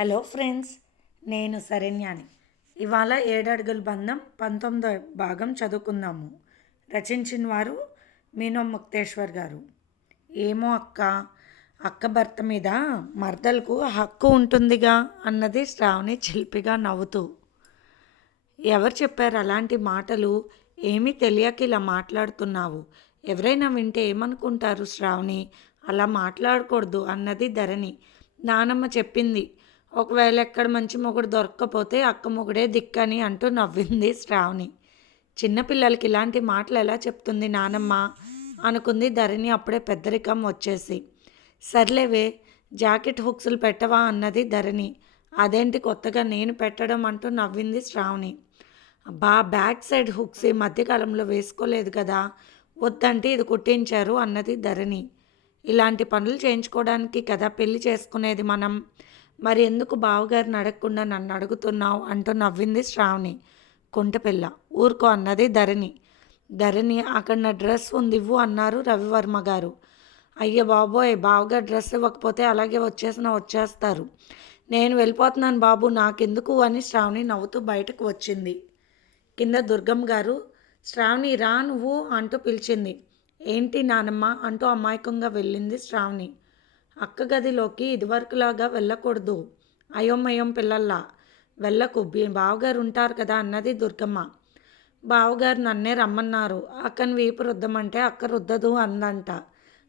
Hello friends, నేను శరణ్యాని. ఇవాళ ఏడడుగుల బంధం 19వ భాగం చదువుకుందాము. రచించిన వారు మీనో ముక్తేశ్వర్ గారు. ఏమో అక్క, అక్క భర్త మీద మరదలకు హక్కు ఉంటుందిగా అన్నది శ్రావణి చిలిపిగా నవ్వుతూ. ఎవరు చెప్పారు అలాంటి మాటలు? ఏమీ తెలియక ఇలా మాట్లాడుతున్నావు. ఎవరైనా వింటే ఏమనుకుంటారు శ్రావణి? అలా మాట్లాడకూడదు అన్నది ధరణి. నానమ్మ చెప్పింది. ఒకవేళ ఎక్కడ మంచి మొగుడు దొరక్కపోతే అక్క మొగుడే దిక్కని అంటూ నవ్వింది శ్రావణి. చిన్నపిల్లలకి ఇలాంటి మాటలు ఎలా చెప్తుంది నానమ్మ అనుకుంది ధరణి అప్పుడే పెద్దరికం వచ్చేసి. సర్లేవే, జాకెట్ హుక్స్లు పెట్టవా అన్నది ధరణి. అదేంటి కొత్తగా నేను పెట్టడం అంటూ నవ్వింది శ్రావణి. బ్యాక్ సైడ్ హుక్స్ ఈ మధ్యకాలంలో వేసుకోలేదు కదా, వద్దంటే ఇది కుట్టించారు అన్నది ధరణి. ఇలాంటి పనులు చేయించుకోవడానికి కదా పెళ్లి చేసుకునేది మనం. మరి ఎందుకు బావగారిని అడగకుండా నన్ను అడుగుతున్నావు అంటూ నవ్వింది శ్రావణి. కుంటపిల్ల ఊరుకో అన్నది ధరణి. ధరణి అక్కడ నా డ్రెస్ ఉంది ఇవ్వు అన్నారు రవివర్మ గారు. అయ్య బాబోయ్, బావగారు డ్రెస్ ఇవ్వకపోతే అలాగే వచ్చేస్తారు. నేను వెళ్ళిపోతున్నాను బాబు, నాకెందుకు అని శ్రావణి నవ్వుతూ బయటకు వచ్చింది. కింద దుర్గమ్మ గారు శ్రావణి రా నువ్వు అంటూ పిలిచింది. ఏంటి నానమ్మ అంటూ అమాయకంగా వెళ్ళింది శ్రావణి. అక్క గదిలోకి ఇదివరకులాగా వెళ్ళకూడదు, అయోమయం పిల్లల్లా వెళ్ళకు, బావగారు ఉంటారు కదా అన్నది దుర్గమ్మ. బావగారు నన్నే రమ్మన్నారు, అక్కని వీపు రుద్దమంటే అక్క రుద్దదు అందంట,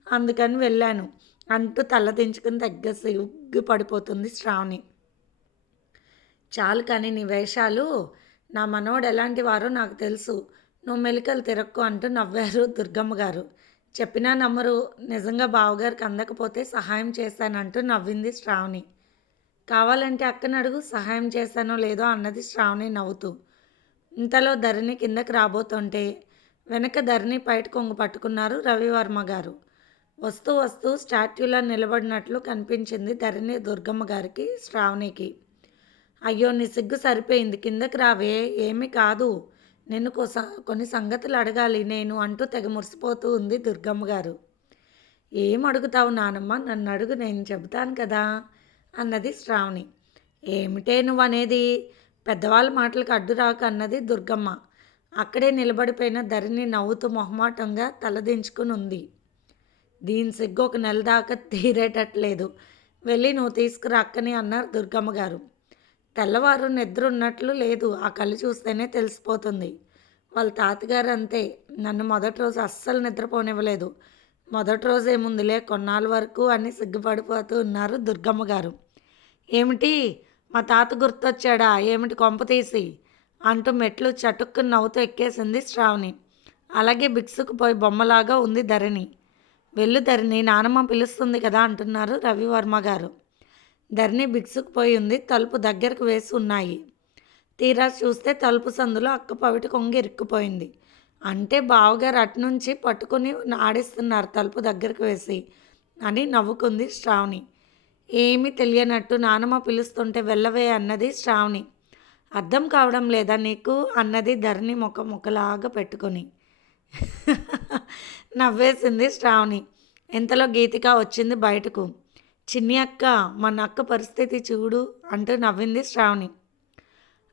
అందుకని వెళ్ళాను అంటూ తలదించుకుని తగ్గసి ఉగ్గి పడిపోతుంది శ్రావణి. చాలు కానీ నీ వేషాలు, నా మనోడు ఎలాంటి వారో నాకు తెలుసు, నువ్వు మెలికలు తిరక్కు అంటూ నవ్వారు దుర్గమ్మ గారు. చెప్పినా నమ్మరు, నిజంగా బావగారికి అందకపోతే సహాయం చేశానంటూ నవ్వింది శ్రావణి. కావాలంటే అక్కని అడుగు సహాయం చేశానో లేదో అన్నది శ్రావణి నవ్వుతూ. ఇంతలో ధరణి కిందకి రాబోతుంటే వెనక ధరణి బయట కొంగు పట్టుకున్నారు రవివర్మ గారు. వస్తూ వస్తూ స్టాట్యూలా నిలబడినట్లు కనిపించింది ధరణి దుర్గమ్మ గారికి శ్రావణికి. అయ్యో నీ సిగ్గు సరిపోయింది, కిందకి రావే, ఏమీ కాదు, నిన్ను కొన్ని సంగతులు అడగాలి నేను అంటూ తెగ మురిసిపోతూ ఉంది దుర్గమ్మ గారు. ఏం అడుగుతావు నానమ్మ, నన్ను అడుగు, నేను చెబుతాను కదా అన్నది శ్రావణి. ఏమిటే నువ్వు అనేది, పెద్దవాళ్ళ మాటలకు అడ్డు రాక అన్నది దుర్గమ్మ. అక్కడే నిలబడిపోయిన ధరణి నవ్వుతూ మొహమాటంగా తలదించుకుని ఉంది. దీని సిగ్గు ఒక నెల దాకా తీరేటట్లేదు, వెళ్ళి నువ్వు తీసుకురా అక్కని అన్నారు దుర్గమ్మ గారు. తెల్లవారు నిద్ర ఉన్నట్లు లేదు, ఆ కళ్ళు చూస్తేనే తెలిసిపోతుంది. వాళ్ళ తాతగారు అంతే, నన్ను మొదటి రోజు అస్సలు నిద్రపోనివ్వలేదు. మొదటి రోజు ఏముందిలే, కొన్నాళ్ళ వరకు అని సిగ్గుపడిపోతూ ఉన్నారు దుర్గమ్మ గారు. ఏమిటి మా తాత గుర్తొచ్చాడా ఏమిటి కొంప తీసి అంటూ మెట్లు చటుక్కుని నవ్వుతూ ఎక్కేసింది శ్రావణి. అలాగే బిక్సుకుపోయి బొమ్మలాగా ఉంది ధరణి. వెళ్ళు ధరణి, నానమ్మ పిలుస్తుంది కదా అంటున్నారు రవివర్మ గారు. ధరణి బిగుసుకుపోయి ఉంది, తలుపు దగ్గరకు వేసి ఉన్నాయి. తీరా చూస్తే తలుపు సందులో అక్క పవిట కొంగి ఇరుక్కుపోయింది. అంటే బావగారు అటునుంచి పట్టుకుని ఆడిస్తున్నారు తలుపు దగ్గరకు వేసి అని నవ్వుకుంది శ్రావణి. ఏమీ తెలియనట్టు నానమ్మ పిలుస్తుంటే వెళ్ళవే అన్నది శ్రావణి. అర్థం కావడం లేదా నీకు అన్నది ధరణి ముఖలాగా పెట్టుకొని. నవ్వేసింది శ్రావణి. ఇంతలో గీతిక వచ్చింది బయటకు. చిన్ని అక్క, మన అక్క పరిస్థితి చూడు అంటూ నవ్వింది శ్రావణి.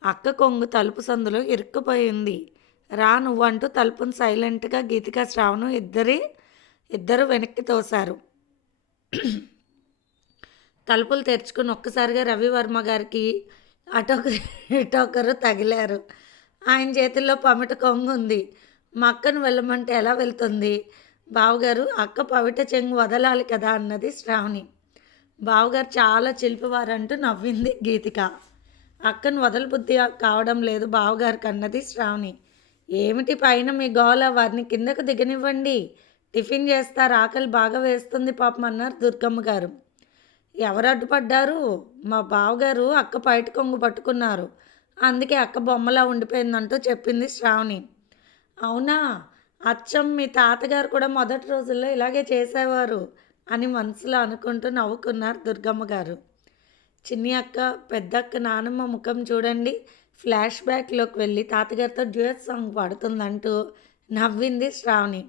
అక్క కొంగు తలుపు సందులో ఇరుక్కుపోయింది. రా నువ్వు అంటూ తలుపును సైలెంట్గా గీతిక శ్రావణు ఇద్దరు వెనక్కి తోశారు. తలుపులు తెరుచుకుని ఒక్కసారిగా రవివర్మ గారికి ఇటొకరు తగిలారు. ఆయన చేతుల్లో పమిట కొంగు ఉంది. మా అక్కను వెళ్ళమంటే ఎలా వెళ్తుంది? బావగారు, అక్క పవిట చెంగు వదలాలి కదా అన్నది శ్రావణి. బావగారు చాలా చిలిపివారంటూ నవ్వింది గీతిక. అక్కను వదలబుద్ధి కావడం లేదు బావగారికి అన్నది శ్రావణి. ఏమిటి పైన మీ గోల, వారిని కిందకు దిగనివ్వండి, టిఫిన్ చేస్తారు, ఆకలి బాగా వేస్తుంది పాపం అన్నారు దుర్గమ్మ గారు. ఎవరు అడ్డుపడ్డారు? మా బావగారు అక్క బయట కొంగు పట్టుకున్నారు, అందుకే అక్క బొమ్మలా ఉండిపోయిందంటూ చెప్పింది శ్రావణి. అవునా, అచ్చం మీ తాతగారు కూడా మొదటి రోజుల్లో ఇలాగే చేసేవారు అని మనసులో అనుకుంటూ నవ్వుకున్నారు దుర్గమ్మ గారు. చిన్ని అక్క, పెద్దక్క, నానమ్మ ముఖం చూడండి, ఫ్లాష్ బ్యాక్లోకి వెళ్ళి తాతగారితో డ్యూయట్ సాంగ్ పాడుతుందంటూ నవ్వింది శ్రావణి.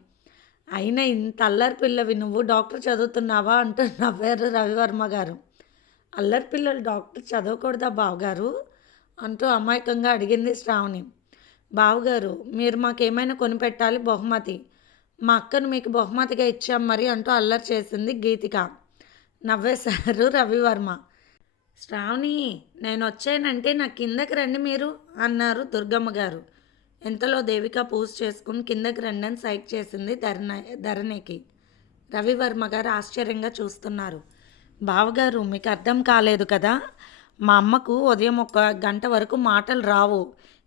అయినా ఇంత అల్లరి పిల్లవి నువ్వు డాక్టర్ చదువుతున్నావా అంటూ నవ్వారు రవివర్మ గారు. అల్లరి పిల్లలు డాక్టర్ చదవకూడదా బావగారు అంటూ అమాయకంగా అడిగింది శ్రావణి. బావగారు మీరు మాకేమైనా కొనిపెట్టాలి బహుమతి. మా అక్కను మీకు బహుమతిగా ఇచ్చాం మరి అంటూ అల్లరి చేసింది గీతిక. నవ్వేశారు రవివర్మ. శ్రావణి నేనొచ్చానంటే నా కిందకి రండి మీరు అన్నారు దుర్గమ్మ గారు. ఇంతలో దేవిక పూజ చేసుకుని కిందకి రండి అని సైగ చేసింది ధరణికి. రవివర్మ గారు ఆశ్చర్యంగా చూస్తున్నారు. బావగారు మీకు అర్థం కాలేదు కదా, మా అమ్మకు ఉదయం 1 గంట వరకు మాటలు రావు.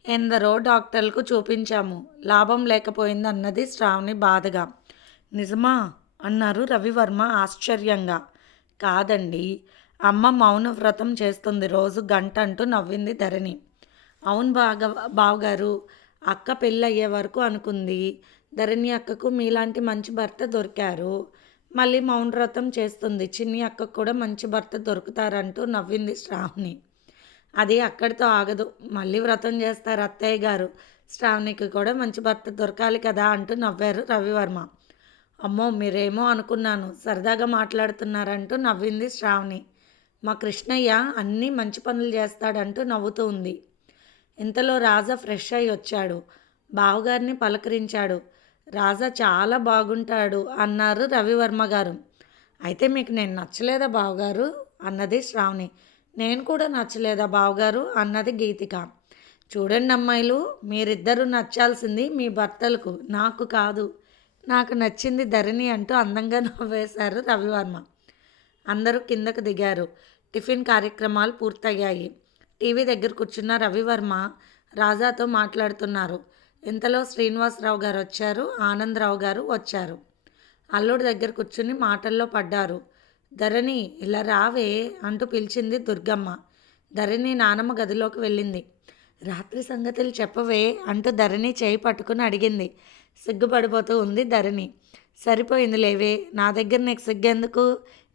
ఎందరో డాక్టర్లకు చూపించాము, లాభం లేకపోయింది అన్నది శ్రావణి బాధగా. నిజమా అన్నారు రవివర్మ ఆశ్చర్యంగా. కాదండి, అమ్మ మౌన వ్రతం చేస్తుంది రోజు గంట అంటూ నవ్వింది ధరణి. అవును బావగారు, అక్క పెళ్ళయ్యే వరకు అనుకుంది. ధరణి అక్కకు మీలాంటి మంచి భర్త దొరికారు. మళ్ళీ మౌన వ్రతం చేస్తుంది. చిన్ని అక్కకు కూడా మంచి భర్త దొరుకుతారంటూ నవ్వింది శ్రావణి. అది అక్కడితో ఆగదు, మళ్ళీ వ్రతం చేస్తారు అత్తయ్య గారు. శ్రావణికి కూడా మంచి భర్త దొరకాలి కదా అంటూ నవ్వారు రవివర్మ. అమ్మో మీరేమో అనుకున్నాను, సరదాగా మాట్లాడుతున్నారంటూ నవ్వింది శ్రావణి. మా కృష్ణయ్య అన్నీ మంచి పనులు చేస్తాడంటూ నవ్వుతూ ఉంది. ఇంతలో రాజా ఫ్రెష్ అయి వచ్చాడు. బావగారిని పలకరించాడు. రాజా చాలా బాగుంటాడు అన్నారు రవివర్మ గారు. అయితే మీకు నేను నచ్చలేదా బావగారు అన్నది శ్రావణి. నేను కూడా నచ్చలేదా బావగారు అన్నది గీతిక. చూడండి అమ్మాయిలు, మీరిద్దరూ నచ్చాల్సింది మీ భర్తలకు, నాకు కాదు. నాకు నచ్చింది ధరణి అంటూ అందంగా నవ్వేశారు రవివర్మ. అందరూ కిందకు దిగారు. టిఫిన్ కార్యక్రమాలు పూర్తయ్యాయి. టీవీ దగ్గర కూర్చున్న రవివర్మ రాజాతో మాట్లాడుతున్నారు. ఇంతలో శ్రీనివాసరావు గారు వచ్చారు, ఆనందరావు గారు వచ్చారు. అల్లుడి దగ్గర కూర్చుని మాటల్లో పడ్డారు. ధరణి ఇలా రావే అంటూ పిలిచింది దుర్గమ్మ. ధరణి నానమ్మ గదిలోకి వెళ్ళింది. రాత్రి సంగతులు చెప్పవే అంటూ ధరణి చేయి పట్టుకుని అడిగింది. సిగ్గుపడిపోతూ ఉంది ధరణి. సరిపోయింది లేవే, నా దగ్గర నీకు సిగ్గెందుకు,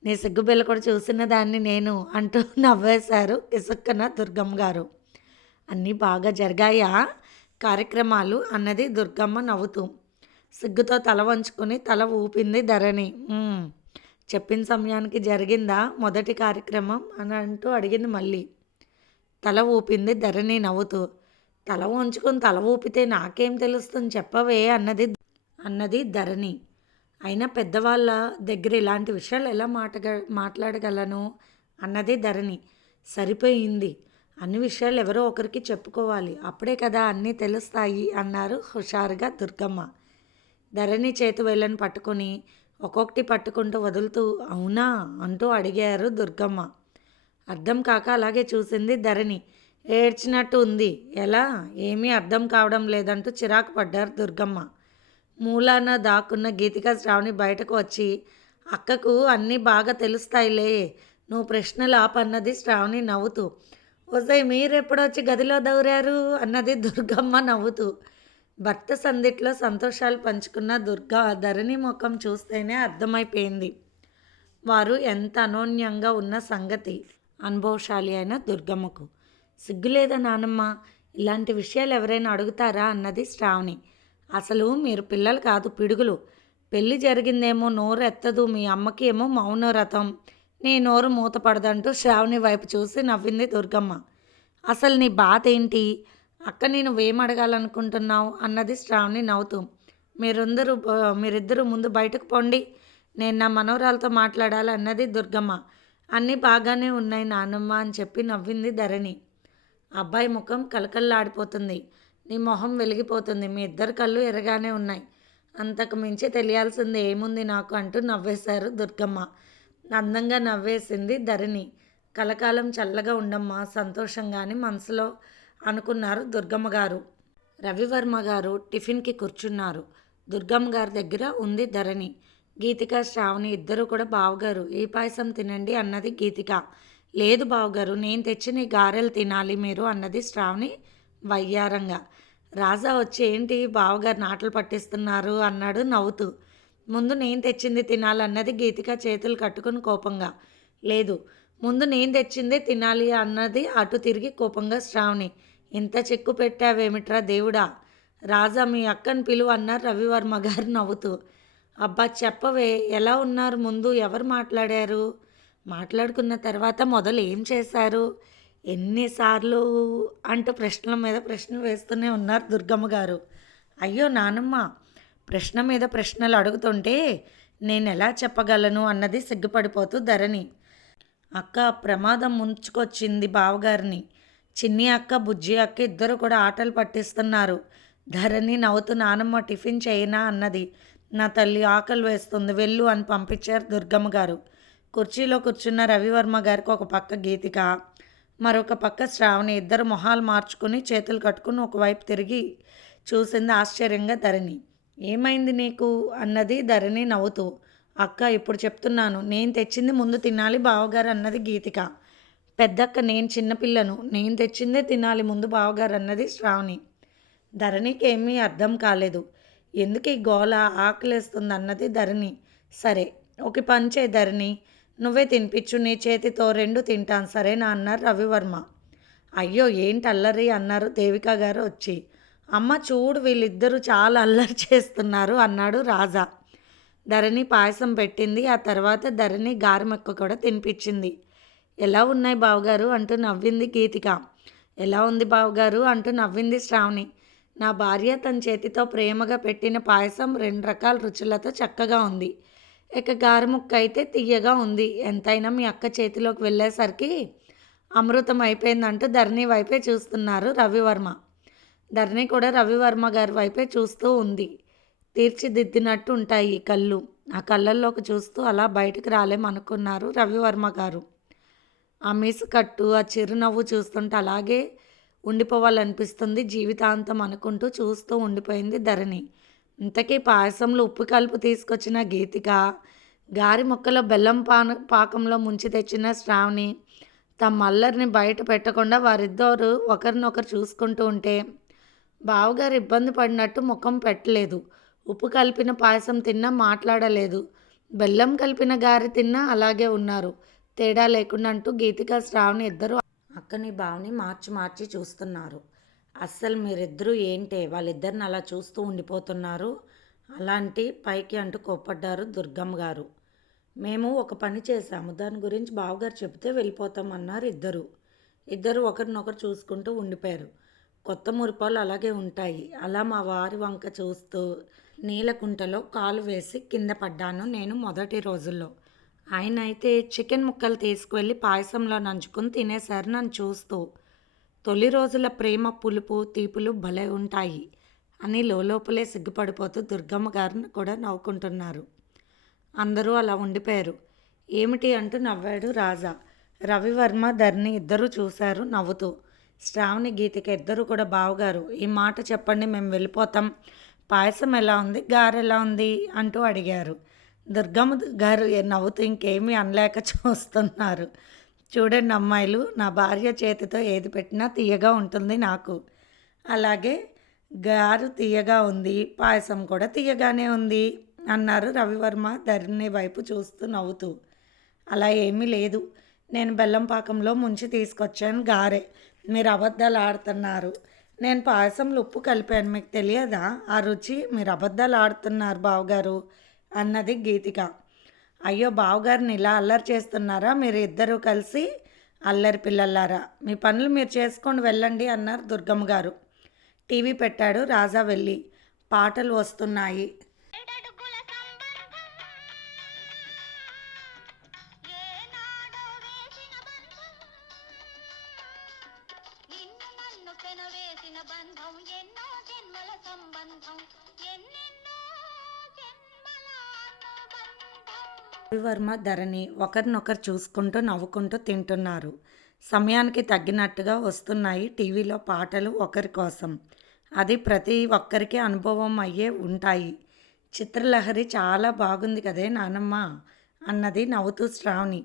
నీ సిగ్గు బిల్ల కూడా చూసిన దాన్ని నేను అంటూ నవ్వేశారు ఇసుక్కన దుర్గమ్మ గారు. అన్నీ బాగా జరిగాయా కార్యక్రమాలు అన్నది దుర్గమ్మ నవ్వుతూ. సిగ్గుతో తల వంచుకొని తల ఊపింది ధరణి. చెప్పిన సమయానికి జరిగిందా మొదటి కార్యక్రమం అని అంటూ అడిగింది మళ్ళీ. తల ఊపింది ధరణి నవ్వుతూ. తల వంచుకొని తల ఊపితే నాకేం తెలుస్తుంది చెప్పవే అన్నది ధరణి. అయినా పెద్దవాళ్ళ దగ్గర ఇలాంటి విషయాలు ఎలా మాట్లాడగలను అన్నది ధరణి. సరిపోయింది, అన్ని విషయాలు ఎవరో ఒకరికి చెప్పుకోవాలి, అప్పుడే కదా అన్నీ తెలుస్తాయి అన్నారు హుషారుగా దుర్గమ్మ. ధరణి చేతి వేళ్ళని పట్టుకొని ఒక్కొక్కటి పట్టుకుంటూ వదులుతూ అవునా అంటూ అడిగారు దుర్గమ్మ. అర్థం కాక అలాగే చూసింది ధరణి. ఏడ్చినట్టు ఉంది. ఎలా, ఏమీ అర్థం కావడం లేదంటూ చిరాకు పడ్డారు దుర్గమ్మ. మూలాన దాక్కున్న గీతిక శ్రావణి బయటకు వచ్చి అక్కకు అన్నీ బాగా తెలుస్తాయిలే, నువ్వు ప్రశ్నలు ఆపన్నది శ్రావణి నవ్వుతూ. వసై మీరెప్పుడొచ్చి గదిలో దౌరారు అన్నది దుర్గమ్మ నవ్వుతూ. భర్త సందిట్లో సంతోషాలు పంచుకున్న ధరణి ముఖం చూస్తేనే అర్థమైపోయింది వారు ఎంత అనోన్యంగా ఉన్న సంగతి అనుభవశాలి అయిన దుర్గమ్మకు. సిగ్గులేదా నానమ్మ, ఇలాంటి విషయాలు ఎవరైనా అడుగుతారా అన్నది శ్రావణి. అసలు మీరు పిల్లలు కాదు పిడుగులు. పెళ్ళి జరిగిందేమో నోరు ఎత్తదు, మీ అమ్మకి ఏమో మౌనవ్రతం, నీ నోరు మూతపడదంటూ శ్రావణి వైపు చూసి నవ్వింది దుర్గమ్మ. అసలు నీ బాధ ఏంటి, అక్కని నువ్వేం అడగాలనుకుంటున్నావు అన్నది శ్రావణి నవ్వుతూ. మీరిద్దరూ ముందు బయటకు పోండి, నేను నా మనవరాలతో మాట్లాడాలి అన్నది దుర్గమ్మ. అన్నీ బాగానే ఉన్నాయి నానమ్మ అని చెప్పి నవ్వింది ధరణి. అబ్బాయి ముఖం కలకల్లాడిపోతుంది, నీ మొహం వెలిగిపోతుంది, మీ ఇద్దరు కళ్ళు ఎర్రగానే ఉన్నాయి, అంతకు మించి తెలియాల్సింది ఏముంది నాకు అంటూ నవ్వేశారు దుర్గమ్మ. అందంగా నవ్వేసింది ధరణి. కలకాలం చల్లగా ఉండమ్మా, సంతోషంగా అని మనసులో అనుకున్నారు దుర్గమ్మ గారు. రవివర్మ గారు టిఫిన్కి కూర్చున్నారు. దుర్గమ్మ గారి దగ్గర ఉంది ధరణి. గీతిక శ్రావణి ఇద్దరు కూడా బావగారు ఈ పాయసం తినండి అన్నది గీతిక. లేదు బావగారు, నేను తెచ్చి నీ గారెలు తినాలి మీరు అన్నది శ్రావణి వయ్యారంగా. రాజా వచ్చి ఏంటి బావగారు నాటలు పట్టిస్తున్నారు అన్నాడు నవ్వుతూ. ముందు నేను తెచ్చింది తినాలన్నది గీతిక చేతులు కట్టుకుని కోపంగా. లేదు, ముందు నేను తెచ్చిందే తినాలి అన్నది అటు తిరిగి కోపంగా శ్రావణి. ఇంత చెక్కు పెట్టావేమిట్రా దేవుడా, రాజా మీ అక్కని పిలువు అన్నారు రవివర్మ గారు నవ్వుతూ. అబ్బా చెప్పవే, ఎలా ఉన్నారు, ముందు ఎవరు మాట్లాడారు, మాట్లాడుకున్న తర్వాత మొదలు ఏం చేశారు? ఎన్నిసార్లు అంటూ ప్రశ్నల మీద ప్రశ్నలు వేస్తూనే ఉన్నారు దుర్గమ్మ గారు. అయ్యో! నానమ్మ ప్రశ్న మీద ప్రశ్నలు అడుగుతుంటే నేనెలా చెప్పగలను అన్నది సిగ్గుపడిపోతూ ధరణి. అక్క ప్రమాదం ముంచుకొచ్చింది బావగారిని. చిన్ని అక్క, బుజ్జి అక్క ఇద్దరు కూడా ఆటలు పట్టిస్తున్నారు. ధరణి నవ్వుతూ నానమ్మ టిఫిన్ చేయనా అన్నది. నా తల్లి ఆకలి వేస్తుంది వెళ్ళు అని పంపించారు దుర్గమ్మ గారు. కుర్చీలో కూర్చున్న రవివర్మ గారికి ఒక పక్క గీతిక, మరొక పక్క శ్రావణి ఇద్దరు మొహాలు మార్చుకుని చేతులు కట్టుకుని ఒకవైపు తిరిగి చూసింది ఆశ్చర్యంగా ధరణి. ఏమైంది నీకు అన్నది ధరణి నవ్వుతూ. అక్క ఇప్పుడు చెప్తున్నాను, నేను తెచ్చింది ముందు తినాలి బావగారు అన్నది గీతిక. పెద్దక్క నేను చిన్నపిల్లను, నేను తెచ్చిందే తినాలి ముందు బావగారు అన్నది శ్రావణి. ధరణికి ఏమీ అర్థం కాలేదు. ఎందుకు ఈ గోల, ఆకలేస్తుంది అన్నది ధరణి. సరే ఒక పని చేయి ధరణి, నువ్వే తినిపించు, నీ చేతితో రెండు తింటాను సరేనా అన్నారు రవివర్మ. అయ్యో ఏంటి అల్లరి అన్నారు దేవిక గారు వచ్చి. అమ్మ చూడు వీళ్ళిద్దరూ చాలా అల్లరి చేస్తున్నారు అన్నాడు రాజా. ధరణి పాయసం పెట్టింది. ఆ తర్వాత ధరణి గారెమెక్క కూడా తినిపించింది. ఎలా ఉన్నాయి బావగారు అంటూ నవ్వింది గీతిక. ఎలా ఉంది బావగారు అంటూ నవ్వింది శ్రావణి. నా భార్య తన చేతితో ప్రేమగా పెట్టిన పాయసం 2 రకాల రుచులతో చక్కగా ఉంది. ఇక గారెముక్క అయితే తియ్యగా ఉంది. ఎంతైనా మీ అక్క చేతిలోకి వెళ్ళేసరికి అమృతం అయిపోయిందంటూ ధరణి వైపే చూస్తున్నారు రవివర్మ. ధరణి కూడా రవివర్మ గారి వైపే చూస్తూ ఉంది. తీర్చిదిద్దినట్టు ఉంటాయి ఈ కళ్ళు. ఆ కళ్ళల్లోకి చూస్తూ అలా బయటకు రాలేమనుకున్నారు రవివర్మ గారు. ఆ మీసకట్టు, ఆ చిరునవ్వు చూస్తుంటే అలాగే ఉండిపోవాలనిపిస్తుంది జీవితాంతం అనుకుంటూ చూస్తూ ఉండిపోయింది ధరణి. ఇంతకీ పాయసంలో ఉప్పు కలుపు తీసుకొచ్చిన గీతిక, గారి ముక్కలో బెల్లం పాకంలో ముంచి తెచ్చిన శ్రావణి తమ అల్లరిని బయట పెట్టకుండా వారిద్దరూ ఒకరినొకరు చూసుకుంటూ ఉంటే బావగారు ఇబ్బంది పడినట్టు ముఖం పెట్టలేదు. ఉప్పు కలిపిన పాయసం తిన్నా మాట్లాడలేదు. బెల్లం కలిపిన గారె తిన్నా అలాగే ఉన్నారు. తేడా లేకుండా అంటూ గీతిక, శ్రావణి ఇద్దరు అక్కని బావని మార్చి మార్చి చూస్తున్నారు. అస్సలు మీరిద్దరూ ఏంటే వాళ్ళిద్దరిని అలా చూస్తూ ఉండిపోతున్నారు అలాంటి పైకి అంటూ కోప్పడ్డారు దుర్గమ్మ గారు. మేము ఒక పని చేశాము, దాని గురించి బావగారు చెబితే వెళ్ళిపోతామన్నారు ఇద్దరు. ఇద్దరు ఒకరినొకరు చూసుకుంటూ ఉండిపోయారు. కొత్త మురిపాలు అలాగే ఉంటాయి. అలా మా వారి వంక చూస్తూ నీలకుంటలో కాలు వేసి కింద పడ్డాను నేను మొదటి రోజుల్లో. ఆయన అయితే చికెన్ ముక్కలు తీసుకువెళ్ళి పాయసంలో నంచుకుని తినేశారు నన్ను చూస్తూ. తొలి రోజుల ప్రేమ పులుపు తీపులు భలే ఉంటాయి అని లోపలే సిగ్గుపడిపోతూ దుర్గమ్మ గారిని కూడా నవ్వుకుంటున్నారు. అందరూ అలా ఉండిపోయారు. ఏమిటి అంటూ నవ్వాడు రాజా. రవివర్మ ధరణి ఇద్దరూ చూశారు నవ్వుతూ. శ్రావణి, గీతిక ఇద్దరు కూడా బావగారు ఈ మాట చెప్పండి మేము వెళ్ళిపోతాం, పాయసం ఎలా ఉంది, గారె ఎలా ఉంది అంటూ అడిగారు. దుర్గమ్మ గారు నవ్వుతూ ఇంకేమీ అనలేక చూస్తున్నారు. చూడండి అమ్మాయిలు, నా భార్య చేతితో ఏది పెట్టినా తీయగా ఉంటుంది నాకు. అలాగే గారు తీయగా ఉంది, పాయసం కూడా తీయగానే ఉంది అన్నారు రవివర్మ ధరణి వైపు చూస్తూ నవ్వుతూ. అలా ఏమీ లేదు, నేను బెల్లం పాకంలో ముంచి తీసుకొచ్చాను గారె, మీరు అబద్ధాలు ఆడుతున్నారు. నేను పాయసంలో ఉప్పు కలిపాను, మీకు తెలియదా ఆ రుచి, మీరు అబద్ధాలు ఆడుతున్నారు బావగారు అన్నది గీతిక. అయ్యో బావగారిని ఇలా అల్లరి చేస్తున్నారా మీరు ఇద్దరూ కలిసి, అల్లరి పిల్లలారా మీ పనులు మీరు చేసుకొని వెళ్ళండి అన్నారు దుర్గమ్మ గారు. టీవీ పెట్టాడు రాజా వెళ్ళి. పాటలు వస్తున్నాయి. రవివర్మ ధరణి ఒకరినొకరు చూసుకుంటూ నవ్వుకుంటూ తింటున్నారు. సమయానికి తగ్గినట్టుగా వస్తున్నాయి టీవీలో పాటలు ఒకరి కోసం. అది ప్రతి ఒక్కరికి అనుభవం అయ్యే ఉంటాయి. చిత్రలహరి చాలా బాగుంది కదే నానమ్మ అన్నది నవ్వుతూ శ్రావణి.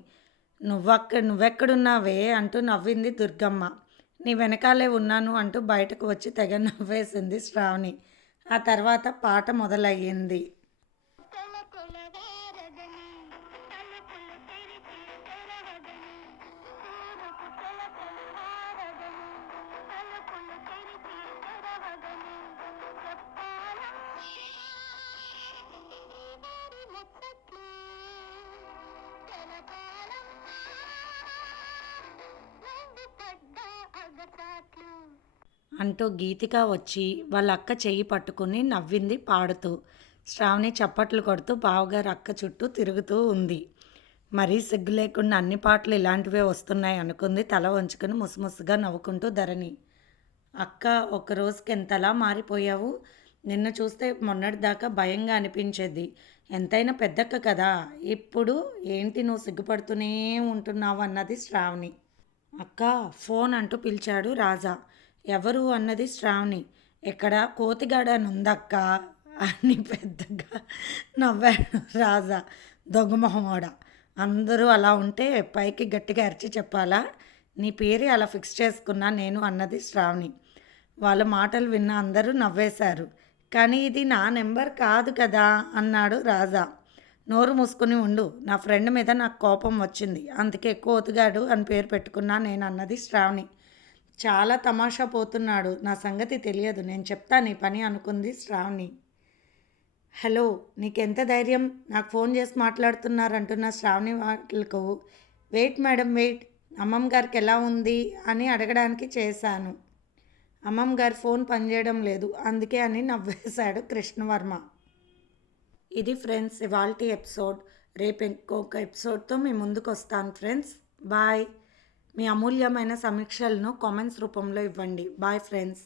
నువ్వెక్కడున్నావే అంటూ నవ్వింది దుర్గమ్మ. నీ వెనకాలే ఉన్నాను అంటూ బయటకు వచ్చి తెగ నవ్వేసింది శ్రావణి. ఆ తర్వాత పాట మొదలయ్యింది. అంటూ గీతిక వచ్చి వాళ్ళ అక్క చెయ్యి పట్టుకుని నవ్వింది పాడుతూ. శ్రావణి చప్పట్లు కొడుతూ బావగారు అక్క చుట్టూ తిరుగుతూ ఉంది. మరీ సిగ్గు లేకుండా అన్ని పాటలు ఇలాంటివే వస్తున్నాయి అనుకుంది తల వంచుకొని ముసుముసుగా నవ్వుకుంటూ ధరణి. అక్క ఒక రోజుకి ఎంతలా మారిపోయావు. నిన్ను చూస్తే మొన్నటిదాకా భయంగా అనిపించేది. ఎంతైనా పెద్దక్క కదా. ఇప్పుడు ఏంటి నువ్వు సిగ్గుపడుతూనే ఉంటున్నావు అన్నది శ్రావణి. అక్క ఫోన్ అంటూ పిలిచాడు రాజా. ఎవరు అన్నది శ్రావణి. ఎక్కడ కోతిగాడ అని ఉందక్క అని పెద్దగా నవ్వాడు రాజా. దొంగమొహమోడ. అందరూ అలా ఉంటే పైకి గట్టిగా అరిచి చెప్పాలా. నీ పేరే అలా ఫిక్స్ చేసుకున్నా నేను అన్నది శ్రావణి. వాళ్ళ మాటలు విన్న అందరూ నవ్వేశారు. కానీ ఇది నా నెంబర్ కాదు కదా అన్నాడు రాజా. నోరు మూసుకుని ఉండు. నా ఫ్రెండ్ మీద నాకు కోపం వచ్చింది. అందుకే కోతిగాడు అని పేరు పెట్టుకున్నా నేను అన్నది శ్రావణి. చాలా తమాషా పోతున్నాడు. నా సంగతి తెలియదు. నేను చెప్తా నీ పని అనుకుంది శ్రావణి. హలో, నీకెంత ధైర్యం నాకు ఫోన్ చేసి మాట్లాడుతున్నారంటున్న శ్రావణి వాళ్ళకు వెయిట్ మేడం వెయిట్, అమ్మమ్మ గారికి ఎలా ఉంది అని అడగడానికి చేశాను. అమ్మమ్మ గారి ఫోన్ పనిచేయడం లేదు అందుకే అని నవ్వేశాడు కృష్ణవర్మ. ఇది ఫ్రెండ్స్ ఇవాల్టి ఎపిసోడ్. రేపు ఇంకొక ఎపిసోడ్తో మీ ముందుకు వస్తాను ఫ్రెండ్స్. బాయ్. మీ అమూల్యమైన సమీక్షలను కామెంట్స్ రూపంలో ఇవ్వండి. Bye friends.